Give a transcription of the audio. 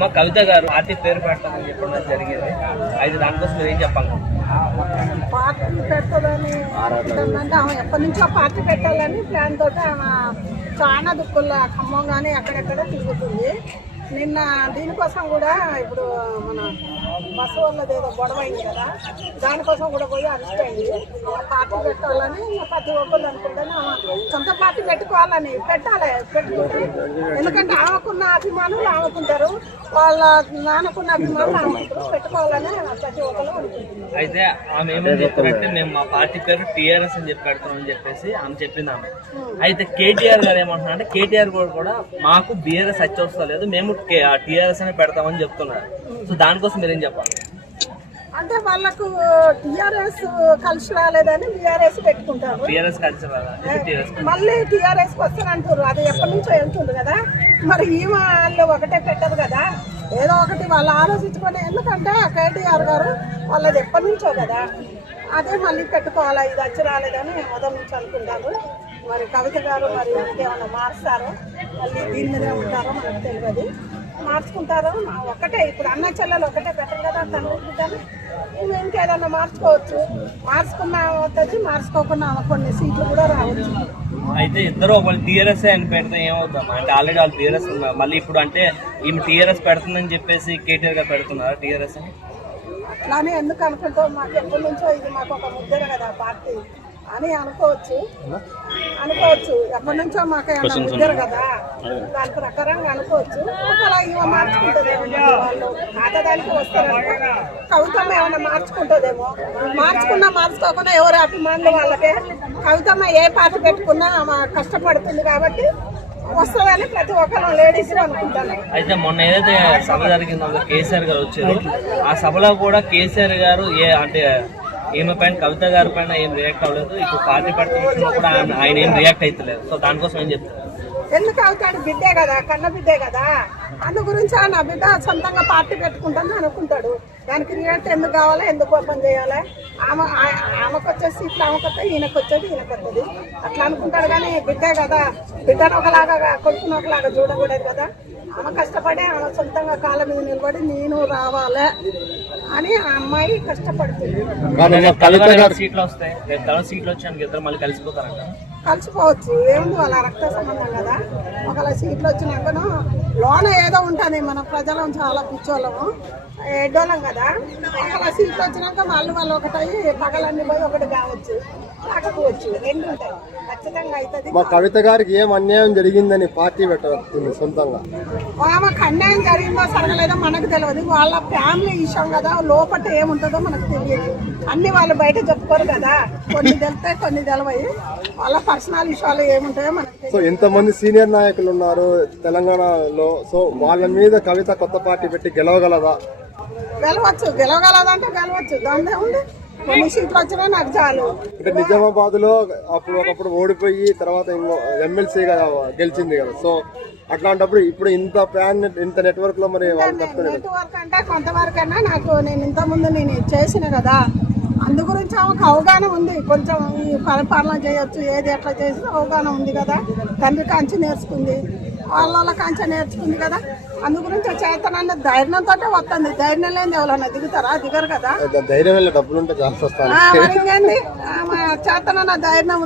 మా కవిత గారు పార్టీ పేరు పెట్టాలని చెప్పడం జరిగింది. అయితే దానికోసం మీరు ఏం చెప్పాలి? పార్టీ పెట్టాలని అంటే ఆమె ఎప్పటి నుంచో పార్టీ పెట్టాలని ప్లాన్ తోటి ఆమె చాలా దుక్కుల్లో ఖమ్మం కానీ ఎక్కడెక్కడ తిరుగుతుంది. నిన్న దీనికోసం కూడా ఇప్పుడు మన బస్సు వాళ్ళది ఏదో గొడవ అయింది కదా, దానికోసం కూడా పోయి అరెస్ట్ అయింది. పార్టీ పెట్టాలని ప్రతి ఒక్కరు అనుకుంటాను. సొంత పార్టీ పెట్టాలి, ఎందుకంటే ఆమెకున్న అభిమానులు ఆమెకుంటారు, వాళ్ళ నాన్నకున్న అభిమానులు ఆమెకుంటారు, పెట్టుకోవాలని ప్రతి ఒక్కరు అనుకుంటున్నారు. అయితే ఆమె ఏమని చెప్పారంటే మేము మా పార్టీ పేరు టీఆర్ఎస్ అని చెప్పి పెడతామని చెప్పేసి ఆమె చెప్పింది. ఆమె అయితే కేటీఆర్ గారు ఏమంటున్నారు అంటే కేటీఆర్ కూడా మాకు బీఆర్ఎస్ అచ్చొస్తలేదు, మేము టీఆర్ఎస్ అని పెడతామని చెప్తున్నారు. సో దానికోసం మీరేం చెప్పాలి? అంటే వాళ్ళకు టీఆర్ఎస్ కలిసి రాలేదని బీఆర్ఎస్ పెట్టుకుంటారు, మళ్ళీ టీఆర్ఎస్ వస్తానంటారు. అది ఎప్పటి నుంచో వెళ్తుంది కదా, మరి ఈ వాళ్ళు ఒకటే పెట్టదు కదా, ఏదో ఒకటి వాళ్ళు ఆలోచించుకొని. ఎందుకంటే కేటీఆర్ గారు వాళ్ళది ఎప్పటి నుంచో కదా, అదే మళ్ళీ పెట్టుకోవాలా, ఇది వచ్చి రాలేదని మొదటి నుంచి అనుకుంటారు. మరి కవిత గారు మరి ఇంకేమన్నా మారుస్తారో, మళ్ళీ దీని మీదే ఉంటారో మనకు తెలియదు. మార్చుకుంటారో ఒక్కటే, ఇప్పుడు అన్న చెల్లెలు ఒకటే పెట్టరు కదా, తండ్రి బిడ్డలు. ఇంకేదన్నా మార్చుకోవచ్చు, మార్చుకున్నా వచ్చి మార్చుకోకుండా కొన్ని సీట్లు కూడా రావచ్చు. అయితే ఇద్దరు ఒకళ్ళు టీఆర్ఎస్ అని పెడితే ఏమవుతాం అంటే ఆల్రెడీ వాళ్ళు టీఆర్ఎస్ ఉన్నారు, మళ్ళీ ఇప్పుడు అంటే ఈమె టీఆర్ఎస్ పెడుతుందని చెప్పేసి కేటీఆర్ గారు పెడుతున్నారు టీఆర్ఎస్ అని. అట్లానే ఎందుకు అనుకుంటాం, మాకు ఎప్పటి నుంచో ఇది మాకు ఒక ముద్దర కదా పార్టీ అని అనుకోవచ్చు. ఎప్పటి నుంచో మాకు ఏమన్నా ముద్దరు కదా, దాని ప్రకారంగా అనుకోవచ్చు. ఒకలా ఇవ మార్చుకుంటుందేమో, వాళ్ళు ఆటదానికి వస్తారంటే కవితమ్మ ఏమైనా మార్చుకుంటుందేమో. మార్చుకోకుండా ఎవరు అభిమానులు వాళ్ళకే. కవితమ్మ ఏ పార్టీ పెట్టుకున్నా ఆమె కష్టపడుతుంది కాబట్టి వస్తుందని ప్రతి ఒక్కరు లేడీస్ అనుకుంటాను. అయితే మొన్న ఏదైతే సభ జరిగిందో కేసీఆర్ గారు వచ్చారు, ఆ సభలో కూడా కేసీఆర్ గారు అంటే ఈమె పైన కవిత గారి పైన ఏం రియాక్ట్ అవ్వలేదు. ఇప్పుడు పార్టీ పడుతున్నా కూడా ఆయన ఏం రియాక్ట్ అవుతలేదు. సో దానికోసం ఏం చెప్తారు? ఎందుకు అవుతాడు, బిడ్డే కదా, కన్న బిడ్డే కదా, అందు గురించి నా బిడ్డ సొంతంగా పార్టీ పెట్టుకుంటాను అనుకుంటాడు. దానికి రియాక్ట్ ఎందుకు కావాలా, ఎందుకు ఓపెన్ చేయాలి? ఆమెకు వచ్చే సీట్లు ఆమెకొస్తే, ఈయనకు వచ్చేది ఈయనకు వస్తుంది, అట్లా అనుకుంటాడు. కానీ బిడ్డే కదా, బిడ్డను ఒకలాగా కొడుకుని ఒకలాగా చూడకూడదు కదా. ఆమె కష్టపడి ఆమె సొంతంగా కాళ్ళ మీద నిలబడి నేను రావాలి అని ఆ అమ్మాయి కష్టపడుతుంది. కలిసిపోవచ్చు, ఏముంది, వాళ్ళ రక్త సంబంధం కదా. ఒకవేళ సీట్లు వచ్చినాకను లోన ఏదో ఉంటుంది, మన ప్రజలం చాలా పిచ్చోళ్ళము, ఎడ్డోళ్ళం కదా. ఒకవేళ సీట్లు వచ్చినాక వాళ్ళు ఒకటి పగలన్నీ పోయి ఒకటి కావచ్చు, కాకపోవచ్చు, రెండు ఉంటాయి, ఖచ్చితంగా అవుతుంది. మా కవిత గారికి ఏం అన్యాయం జరిగిందని పార్టీ పెట్టవచ్చు సొంతంగా. ఆమెకు అన్యాయం జరిగిందో జరగలేదో మనకు తెలియదు, వాళ్ళ ఫ్యామిలీ విషయం కదా, లోపల ఏముంటుందో మనకు తెలియదు. అన్ని వాళ్ళు బయట చెప్పుకోరు కదా, కొన్ని తెలుస్తాయి కొన్ని తెలవయి, వాళ్ళ పర్సనల్ విషయాలు ఏముంటాయో మనకు తెలియదు. సో ఎంతమంది సీనియర్ నాయకులు ఉన్నారు తెలంగాణలో, సో వాళ్ళ మీద కవిత కొత్త పార్టీ పెట్టి గెలవగలదా? గెలవగలదంటే గెలవచ్చు, దాని ఉంది. కొన్ని సీట్లు వచ్చినా నాకు చాలు. అంటే నిజామాబాద్ లో ఒకప్పుడు ఓడిపోయి తర్వాత ఎమ్మెల్సీగా గెలిచింది కదా, సో అట్లాంటప్పుడు ఇప్పుడు ఇంత నెట్వర్క్ లో మరి నెట్వర్క్ అంటే కొంతవరకు అయినా నాకు నేను ఇంత ముందు నేను చేసిన కదా, అందు గురించి ఆమెకు అవగాహన ఉంది. కొంచెం ఈ పరిపాలన చేయొచ్చు, ఏది ఎట్లా చేసి అవగాహన ఉంది కదా. తండ్రి కాంచి నేర్చుకుంది, వాళ్ళ కాంచి నేర్చుకుంది కదా. అందు గురించి చేతనన్న ధైర్యంతో వస్తుంది. ధైర్యం లేని ఎవరన్నా దిగరు కదా. ధైర్యం డబ్బులు ఉంటే చేతనన్న ధైర్యం